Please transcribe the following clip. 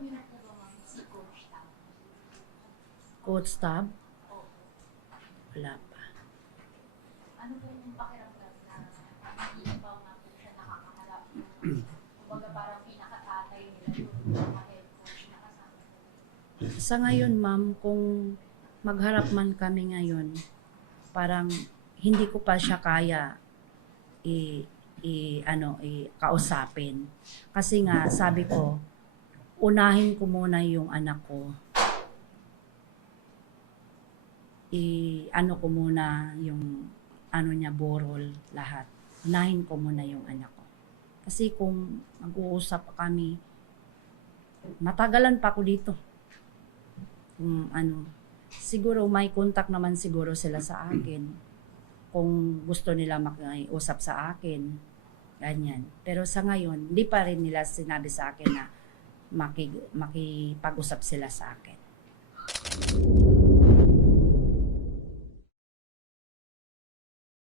niyo na po ba ma'am si Coach Tab? Coach Tab? O, Wala pa. ano po yung pakiramdam na hindi pa nga po siya nakakaharap? Kumbaga parang pinakatatay nila yung mga head coach na kasama po. Sa ngayon, ma'am, kung magharap man kami ngayon, parang hindi ko pa siya kaya kausapin. Kasi nga, sabi ko, unahin ko muna yung anak ko. Ko muna yung niya, borol, lahat. Unahin ko muna yung anak ko. Kasi kung mag-uusap kami, matagalan pa ako dito. Siguro may contact naman siguro sila sa akin. Kung gusto nila makiusap sa akin, ganyan. Pero sa ngayon, hindi pa rin nila sinabi sa akin na makipag-usap sila sa akin.